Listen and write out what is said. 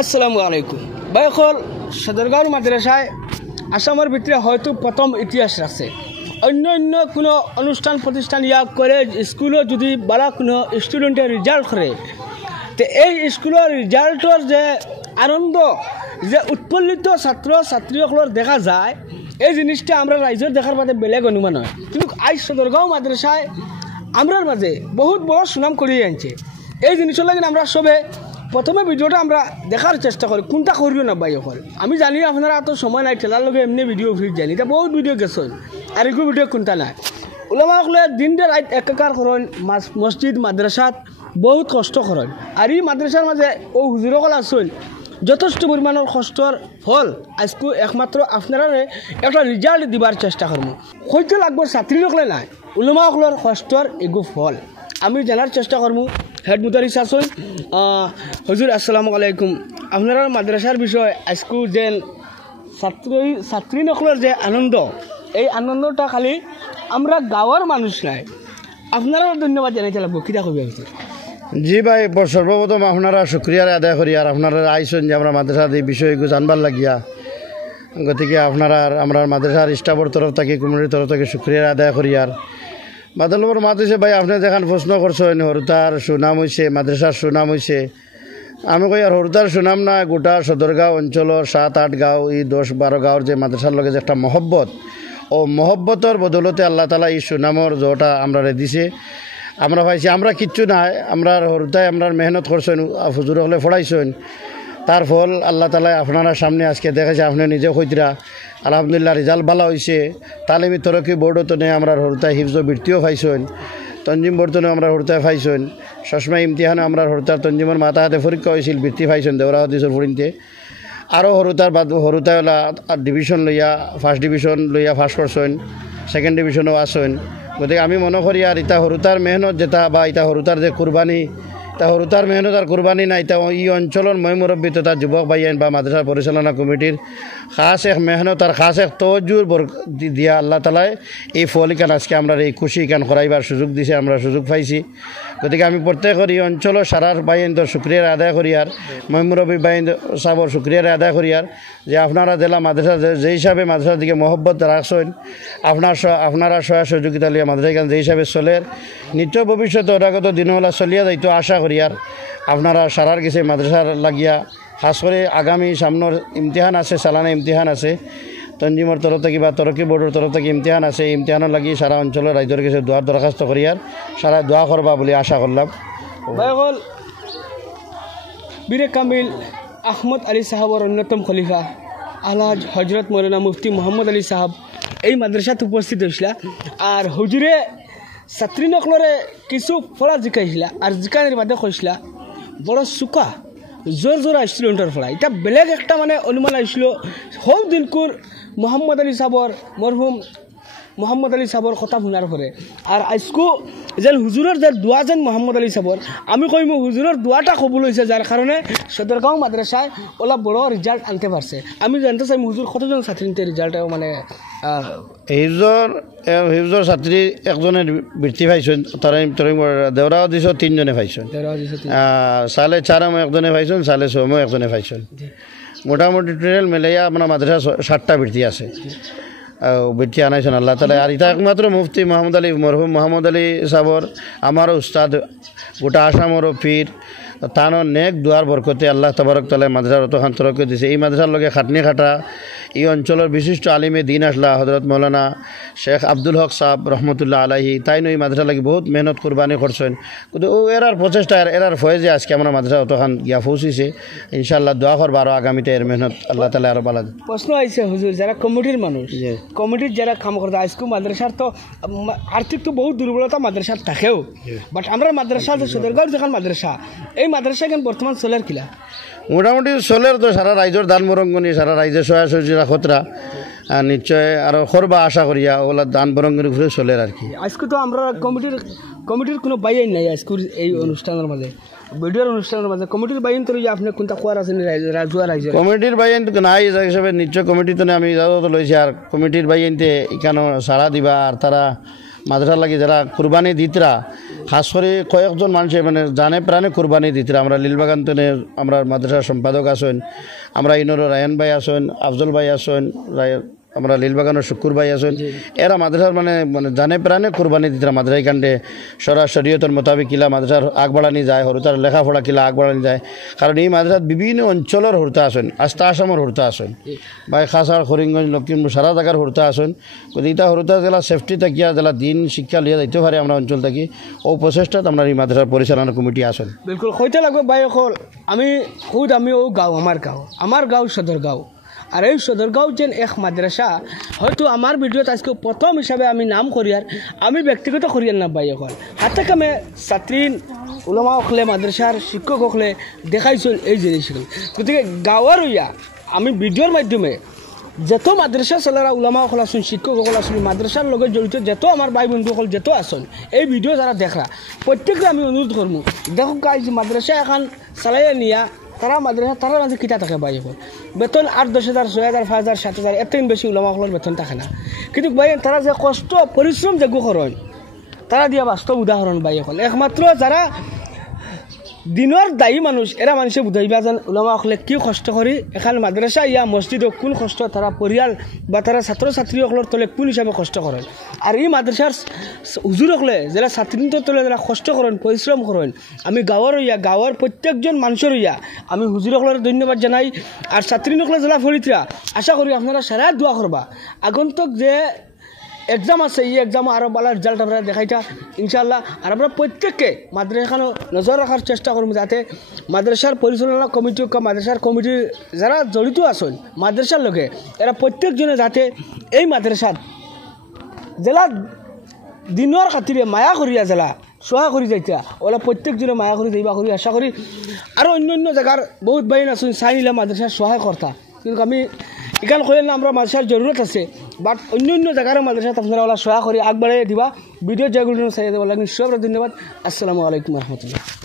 আসসালামু আলাইকুম বাইকল সদরগাঁও মাদ্রাসায় আসামের ভিতরে হয়তো প্রথম ইতিহাস আছে। অন্য অন্য কোনো অনুষ্ঠান প্রতিষ্ঠান ইয়া কলেজ স্কুলও যদি বালা কোনো স্টুডেন্টের রেজাল্ট করে তো এই স্কুলের রেজাল্টর যে আনন্দ যে উৎফুল্লিত ছাত্র ছাত্রীসকলের দেখা যায় এই জিনিসটা আমরা রাইজের দেখার বাদে বেলেগ অনুমান হয়। কিন্তু আজ সদরগাঁও মাদ্রাসায় আমরার মাঝে বহুত বড় সুনাম করিয়ে আনছে। এই জিনিসের লাগে আমরা সবে প্রথমে ভিডিওটা আমরা দেখার চেষ্টা করি কোনটা করিও না বাইক হল। আমি জানি আপনারা এত সময় নাই ঠেলার লগে এমনি ভিডিও ভিড় জানি এটা বহুত ভিডিও গেছেন আর একটু ভিডিও কোনটা নাই ওলামাসকলে দিন দে রাত একাকার করেন মসজিদ মাদ্রাসাত বহুত কষ্ট করেন আর এই মাদ্রাসার মাঝে ও হুজুরসকল আছেন যথেষ্ট পরিমাণের কষ্টর ফল আজকে একমাত্র আপনারা একটা রেজাল্ট দিবার চেষ্টা করবো হয়তো লাগবে ছাত্রীসকলে নাই ওলামাসকলের কষ্টর এগো ফল আমি জানার চেষ্টা করবো। হেড মুদারিস আছেন হুজুর আসসালামু আলাইকুম। আপনারা মাদ্রাসার বিষয় আজকে যে ছাত্রীসকলের যে আনন্দ এই আনন্দটা খালি আমরা গাঁৱৰ মানুষ নাই আপনারা ধন্যবাদ জানাইতে লাগবো কিটা কবি হুজুর? জি ভাই সর্বপ্রথম আপনারা শুক্রিয়ার আদায় করি আর আপনারা আইসন যে আমরা মাদ্রাসার এই বিষয়গুলো জানবার লাগিয়া গতিকে আপনারা আমরা মাদ্রাসার স্টাফের তরফ থেকে কমিটির তরফ থেকে শুক্রিয়ার আদায় করি আর বাদলবর মাত হয়েছে ভাই আপনি যেখান প্রশ্ন করছেন হরতার সুনাম হয়েছে মাদ্রাসার সুনাম হয়েছে আমি কই আর হরতার সুনাম না গোটা সদরগাঁও অঞ্চলের 7-8 গাঁও এই 10-12 গাঁওর যে মাদ্রাসার লগে যে একটা মহব্বত ও মহব্বতর বদলতে আল্লাহ তালা এই সুনামর জোটা আমরা দিছে আমরা পাইছি। আমরা কিচ্ছু নাই আমরা হরতায় আমরা মেহনত করছেন হুজুর হলে পড়াইছেন তার ফল আল্লাহ তালা আপনারা সামনে আজকে দেখেছে আপনি নিজে হইতরা আলহামদুলিল্লাহ রেজাল্ট ভালো হয়েছে। তালিমি তরকি বোর্ডও তো নেই আমরা হরতায় হিফজ বৃত্তিও পাইছেন তঞ্জিম বর্তনে আমরা হরতায় পাইছেন সসময় ইমতিহানে আমরা হরতার তঞ্জিমের মাথা হাতে পরীক্ষা হয়েছিল বৃত্তি পাইছেন দেওরা হদিসের ফুরিনতে আরও হরতার হরতায় ডিভিশন লইয়া ফার্স্ট ডিভিশন লইয়া ফার্স্ট করছেন সেকেন্ড ডিভিশনও আসেন। গতিকে আমি মনে করি আর ইতা হরতার মেহনত যেটা বা ইতা হরতার যে কুরবানি তা হরতার মেহনত আর কুরবানি নাই তা এই অঞ্চলের মই মুরব্বী তথা যুবক ভাইয়েন বা মাদ্রাসা পরিচালনা কমিটির খাস এক মেহনত আর খাস এক তওজ্জুর দিয়া আল্লাহ তালায় এই ফলিকান আজকে আমরা এই খুশি কান করাইবার সুযোগ দিছে আমরা সুযোগ পাইছি। গতিকে আমি প্রত্যেকের এই অঞ্চলের সারার বাইন তো শুক্রিয়ার আদায় করি আর মই মুরব্বী বাইন সাবর শুক্রিয়ার আদায় করি আর যে আপনারা জেলা মাদ্রাসা যে হিসাবে মাদ্রাসার দিকে মহব্বত রাখছেন আপনারা সহযোগিতা লিয়া মাদ্রাসাখান যে হিসাবে চলের নিত্য ভবিষ্যতে অনাগত দিনবেলা চলিয়া যাইতো আশা করি আর আপনারা সারার গেছে মাদ্রাসার লাগিয়া খাস করে আগামী সামনের ইমতিহান আছে সালানা ইমতিহান আছে তঞ্জিমের তরফ থেকে বা তরকি বোর্ডের তরফ থেকে ইমতিহান আছে ইমতিহানের লাগি সারা অঞ্চলের রাইজের কাছে দোয়ার দরখাস্ত করি আর সারা দোয়া করবা বলে আশা করলাম। বাইকল বীরে কামিল আহমদ আলী সাহাবর অন্যতম খলিফা আলহাজ হজরত মৌলানা মুফতি মোহাম্মদ আলী সাহাব এই মাদ্রাসাত উপস্থিত হয়েছিল আর হুজুরে ছাত্রীসকলরে কিছু ফলা জিকাইছিলা আর জিকানির বাদে কৈছিল বড় চুকা জোর জোর স্টুডেন্টের ফলা এটা বেলেগ একটা মানে অনুমান আসছিল সব দিনকুর মোহাম্মদ আলী সাহর মরহুম মোহাম্মদ আলী সাহর কথা শুনার পরে আর আজকো যেন হুজুরের যে দোয়া যেন মোহাম্মদ আলী সাহর আমি কইম হুজুরের দোয়াটা কবুল হয়েছে যার কারণে সদরগাঁও মাদ্রাসায় ওলা বড় রেজাল্ট আনতে পারছে। আমি জানতে চাই হুজুর কতজন ছাত্রী রেজাল্ট মানে হিফজর ছাত্রী একজনের বৃত্তি পাইছেন দেওরাও দিছ 3 জনে পাইছেন সালে 4 একজনে পাইছেন সালে 6 একজনে পাইছেন মোটামুটি টোটাল মিলাইয়া আপনার মাদ্রাসা 7টা বৃত্তি আছে বৃত্তি আনাইছেন আল্লাহ তালা আর এটা একমাত্র মুফতি মোহাম্মদ আলী মরহুম মোহাম্মদ আলী সাহর আমার উস্তাদ গোটা আসামর পীর তানো নেক দুয়ার বরকতে আল্লাহ তবারক তালা মাদ্রাসার অতখান তরক্কি দিছে। এই মাদ্রাসার লগে খাটনি খাটা এই অঞ্চলের বিশিষ্ট আলিমে দিন আসলা হজরত মৌলানা শেখ আব্দুল হক সাহেব রহমতুল্লাহ আলাহি তাই এই মাদ্রাসা লাগে বহুত মেহনত কুরবানি করছেন কিন্তু ও এরার প্রচেষ্টা এরার ফয়েজে আজকে আমরা মাদ্রাসা অতখান গিয়া পৌঁছিছে ইনশাআল্লাহ দোয়া করবো আরও আগামীতে এর মেহনত আল্লাহ তালা আরও ভালো। প্রশ্ন আইছে হুজুর যারা কমিটির মানুষ কমিটির যারা কাম করতে আজকে মাদ্রাসার তো আর্থিক তো বহুত দুর্বলতা মাদ্রাসার থাকেও বাট আমরা মাদ্রাসা যে সদরগাঁও যেখান মাদ্রাসা এই মাদ্রাসা কেন বর্তমান চলের কিলা মোটামুটি চলের তো সারা রাইজর দান বরঙ্গনি সারা রাইজের সহায়সহযোগিতা খতরা নিশ্চয় আরও করবা আশা করিয়া ওগুলা দান বরঙ্গের উপরে চলের আর কি। আজকে তো আমরা কমিটির কোনো বাইন নাই আজকের এই অনুষ্ঠানের মাঝে ভিডিওর অনুষ্ঠানের মাঝে কমিটির বাইন তো আপনি কোনটা কোয়ার আছেন রাজুয়া রাইজের কমিটির বাইন নাই হিসাবে নিশ্চয় কমিটি তো আমি ইজাজত লইছি আর কমিটির বাইনতে এখানে সারা দিবা আর তারা মাদ্রাসার লাগি যারা কুরবানি দিতরা খাস করে কয়েকজন মানুষে মানে জানে প্রাণে কুরবানি দিতরা আমরা লীলবাগান তেনে আমরা মাদ্রাসার সম্পাদক আছেন আমরা ইনোর রায়ন ভাই আছেন আফজল ভাই আছেন আমরা লীলবাগানের শুকুর ভাই আছেন এরা মাদ্রাসার মানে মানে জানে প্রাণে কুরবানি দিতরা মাদ্রাসায় কাণ্ডে শরীয়তের মোতাবেক কিলা মাদ্রাসার আগ বাড়ানি যায় হরতার লেখাপড়া কিলা আগ বাড়ানি যায় কারণ এই মাদ্রাসাত বিভিন্ন অঞ্চলের হরতা আছেন আস্তা আসামের হরতা আছেন বা খাসার করিমগঞ্জ লক্ষ্মীপুর সারা জায়গার হরতা আছেন গতিকে হরতা জেলা সেফটি থাকিয়া জেলা দিন শিক্ষা লিয়া যাইতে পারে আমরা অঞ্চল থাকি ও প্রচেষ্টাত আমরা এই মাদ্রাসার পরিচালনা কমিটি আছেন বিলকুল হইতে লাগবে বাইকল আমি ও গাঁও আমার গাঁও সদরগাঁও আর এই সদরগাঁও যেন এক মাদ্রাসা হয়তো আমার ভিডিওত আজকে প্রথম হিসাবে আমি নাম করিয়ার আমি ব্যক্তিগত করিয়ার না বাইকল হাতে কামে ছাত্রী উলামা হকলে মাদ্রাসার শিক্ষক হকলে দেখাইছিল এই জিনিসগুলো গতিকে গাঁৱৰ হইয়া আমি ভিডিওর মাধ্যমে যত মাদ্রাসা চলারা উলামা হকল আসুন শিক্ষক হকল আসুন মাদ্রাসার লগে জড়িত যত আমার ভাই বন্ধু হকল যত আসুন এই ভিডিও যারা দেখরা প্রত্যেককে আমি অনুরোধ করবো দেখো কাজ মাদ্রাসা এখন চালাইয়া নিয়া তারা মাদ্রাসা তারা মাঝে কিতা থাকে ভাই হল বেতন 8-10,000 6,000 5,000 7,000 এত বেশি উলামা হকলের বেতন থাকে না কিন্তু ভাই তারা যে কষ্ট পরিশ্রম যোগ্য করেন তারা দিয়া বাস্তব উদাহরণ ভাই হল একমাত্র যারা দিনের দায়ী মানুষ এরা মানুষে বুঝাইবা যেন উলামা হকলে কি কষ্ট করি এখন মাদ্রাসা ইয়া মসজিদ কোন কষ্ট তারা পরিয়াল বা তারা ছাত্র ছাত্রীসকলের তলে কোন হিসাবে কষ্ট করেন আর এই মাদ্রাসার হুজুর হকলে যারা ছাত্রীদের তলে যারা কষ্ট করেন পরিশ্রম করেন আমি গাঁৱৰ প্রত্যেকজন মানুষের হইয়া আমি হুজুর হকলের ধন্যবাদ জানাই আর ছাত্রী হকলে যারা ফরিতরা আশা করি আপনারা সারা দোয়া করবা আগন্তুক যে এক্সাম আছে এই এক্সামও আরও ভালো রেজাল্ট আমরা দেখাইটা ইনশাআল্লাহ আর আমরা প্রত্যেককে মাদ্রাসাখানো নজর রাখার চেষ্টা করব যাতে মাদ্রাসার পরিচালনা কমিটি মাদ্রাসার কমিটির যারা জড়িত আছেন মাদ্রাসার লগে এরা প্রত্যেকজনে যাতে এই মাদ্রাসাত জেলা দিনের খাতিরে মায়া করিয়া জেলা সহায় করি যাইতা ওলা প্রত্যেকজনে মায়া করি যাইবা করি আশা করি আরও অন্য জায়গার বহুত বাইন আছেন চাই নিলে মাদ্রাসার সহায় কর্তা কিন্তু আমি এখান কইলে না আমরা মাদ্রাসার জরুরত আছে বাট অন্য জায়গার মাদ্রাসাত আপনারা ওলা সহায় করে আগবাড়াই দিবা ভিডিও যেগুলো চাই দেওয়া লাগে সব ধন্যবাদ আসসালামু আলাইকুম রহমতুল্লাহ।